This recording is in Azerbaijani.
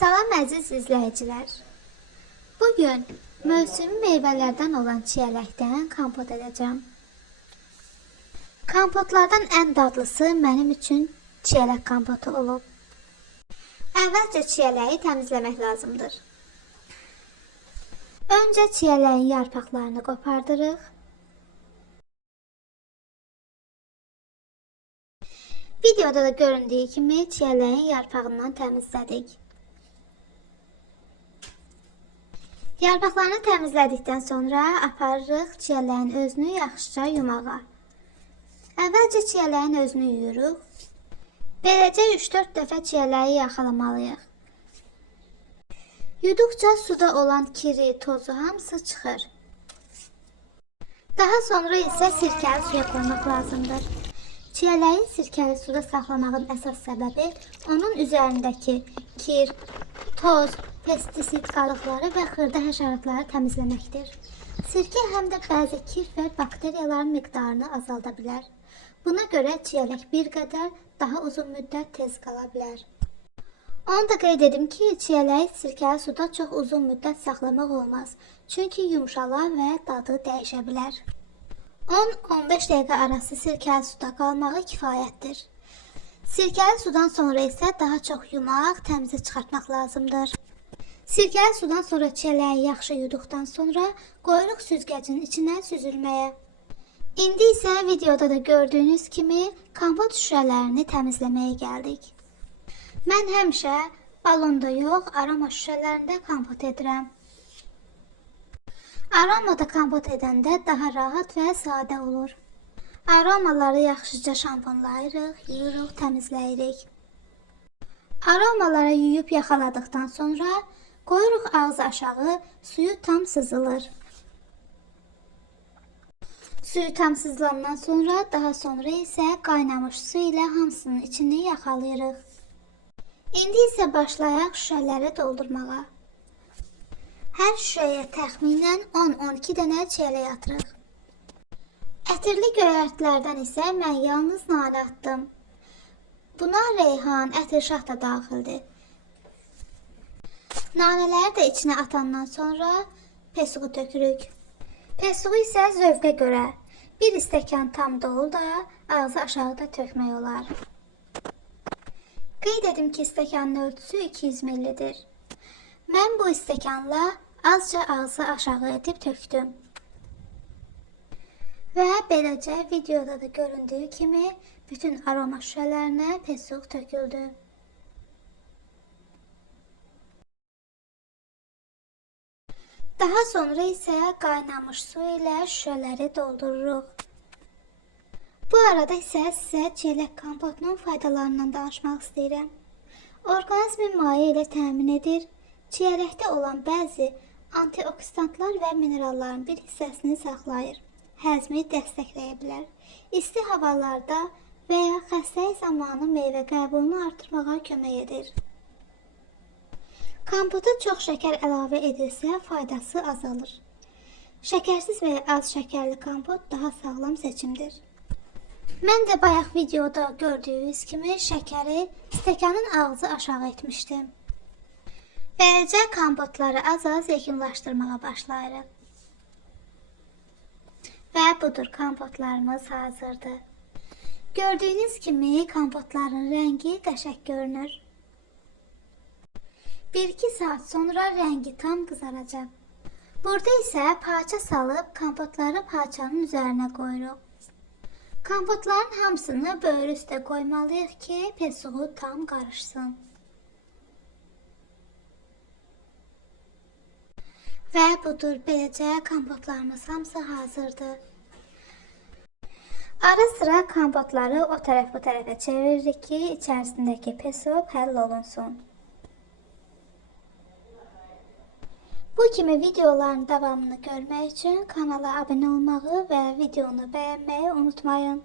Salam əziz izləyicilər. Bugün mövsümi meyvələrdən olan çiyələkdən kompot edəcəm. Kompotlardan ən dadlısı mənim üçün çiyələk kompotu olub. Əvvəlcə çiyələyi təmizləmək lazımdır. Öncə çiyələyin yarpaqlarını qopardırıq. Videoda da göründüyü kimi çiyələyin yarpağından təmizlədik. Yarpaqlarını təmizlədikdən sonra aparırıq çiyələyin özünü yaxşıca yumağa. Əvvəlcə çiyələyin özünü yuyuruq. Beləcə 3-4 dəfə çiyələyi yaxalamalıyıq. Yuduqca suda olan kiri, tozu hamısı çıxır. Daha sonra isə sirkəli suya qoymaq lazımdır. Çiyələyi sirkəli suda saxlamağın əsas səbəbi onun üzərindəki kir, toz, pestisid qalıqları və xırda həşəratları təmizləməkdir. Sirkə həm də bəzi kir və bakteriyaların miqdarını azalda bilər. Buna görə çiyələk bir qədər daha uzun müddət tez qala bilər. Onu da qeyd edim ki, çiyələyi sirkəli suda çox uzun müddət saxlamaq olmaz. Çünki yumşalar və dadı dəyişə bilər. 10-15 dəqiqə arası sirkəli suda qalmağı kifayətdir. Sirkəli sudan sonra isə daha çox yumaq, təmizə çıxartmaq lazımdır. Sirkəli sudan sonra çiyələyi yaxşı yuduqdan sonra qoyuruq süzgəcin içinə süzülməyə. İndi isə videoda da gördüyünüz kimi kompot şüşələrini təmizləməyə gəldik. Mən həmişə balonda yox, aroma şüşələrində kompot edirəm. Aromada kompot edəndə daha rahat və sadə olur. Aromaları yaxşıca şamponlayırıq, yuyuruq, təmizləyirik. Aromaları yuyub yaxaladıqdan sonra qoyuruq ağzı aşağı, suyu tam sızılır. Suyu tam sızılandan sonra daha sonra isə qaynamış su ilə hamısının içini yaxalayırıq. İndi isə başlayaq şüşələri doldurmağa. Hər şüşəyə təxminən 10-12 dənə çiyələk atırıq. Ətirli göyərtilərdən isə mən yalnız nanə atdım. Buna reyhan, ətirşah da daxildir. Nanələri də içinə atandan sonra pesuğu tökürük. Pesuğu isə zövqə görə. Bir stəkan tam dolu da ağzı aşağıda tökmək olar. Qeyd edim ki, stəkanın ölçüsü 200 ml-dir. Mən bu stəkanla azca ağzı aşağı edib tökdüm. Və beləcə videoda da göründüyü kimi bütün aroma şüşələrinə pesuq töküldü. Daha sonra isə qaynamış su ilə şüşələri doldururuq. Bu arada isə sizə çiyələk kompotunun faydalarından danışmaq istəyirəm. Orqanizmi maye ilə təmin edir. Çiyələkdə olan bəzi antioksidantlar və mineralların bir hissəsini saxlayır. Həzmi dəstəkləyə bilər. İsti havalarda və ya xəstəlik zamanı meyvə qəbulunu artırmağa kömək edir. Kompota çox şəkər əlavə edilsə faydası azalır. Şəkərsiz və ya az şəkərli kompot daha sağlam seçimdir. Mən də bayaq videoda gördüyünüz kimi şəkəri stəkanın ağzı aşağı etmişdim. Beləcə kompotları az-az yekunlaşdırmağa başlayırıq. Və budur, kompotlarımız hazırdır. Gördüyünüz kimi kompotların rəngi qəşəng görünür. 1-2 saat sonra rəngi tam qızaracaq. Burada isə parça salıb kompotları parçanın üzərinə qoyuruq. Kompotların hamısını böyrü üstə qoymalıyıq ki, pesuğu tam qarışsın. Və budur, beləcə kompotlarımız hamısı hazırdır. Ara sıra kompotları o tərəf bu tərəfə çeviririk ki, içərisindəki pesuq həll olunsun. Bu kimi videoların davamını görmək üçün kanala abunə olmağı və videonu bəyənməyi unutmayın.